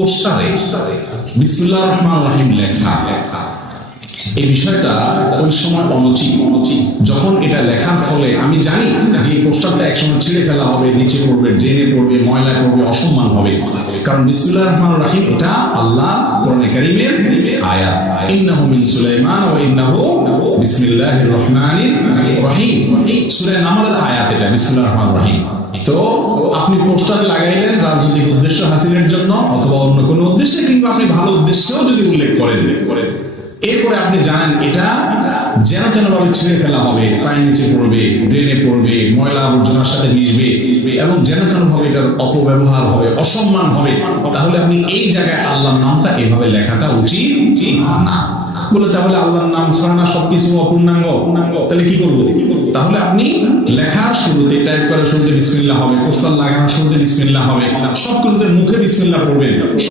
পোস্টারে বিসমিল্লাহির রহমানির রহিম লেখা এই বিষয়টা ওই সময় অনুচিত। যখন এটা লেখার ফলে আমি জানি যে এই পোস্টারটা একসময় ছিঁড়ে ফেলা হবে, নিচে পড়বে, ড্রেনে পড়বে, ময়লা পড়বে, অসম্মান হবে। কারণ বিসমিল্লাহির রহমানির রহিম এটা আল্লাহ কোরআনে কারীমের আয়াত, ইন্নাহু মিন সুলাইমান ওয়া ইন্নাহু বিসমিল্লাহির রহমানির রহিম, সূরা নামলের আয়াত এটা বিসমিল্লাহির রহমানির রহিম। তো আপনি পোস্টার লাগাইলেন রাজনৈতিক উদ্দেশ্য হাসিলের জন্য অথবা অন্য কোনো উদ্দেশ্যে, কিংবা আপনি ভালো উদ্দেশ্যেও যদি উল্লেখ করেন, এরপরে আপনি জানেন এটা যেন তেন ভাবে ছিঁড়ে ফেলা হবে, পায়ের নিচে পড়বে, ড্রেনে পড়বে, ময়লা আবর্জনার সাথে মিশবে এবং যেন তেন ভাবে এটার অপব্যবহার হবে, অসম্মান হবে, তাহলে আপনি এই জায়গায় আল্লাহর নামটা এভাবে লেখাটা উচিত না। বলে তাহলে আল্লাহর নাম ছাড়া না সবকিছু অপূর্ণাঙ্গ, তাহলে কি করবো? তাহলে আপনি লেখার শুরুতে, টাইপ করার শুরুতে বিসমিল্লাহ হবে, পোস্টার লাগানোর শুরুতে বিসমিল্লাহ হবে, সবগুলোতে মুখে বিসমিল্লাহ পড়বেন।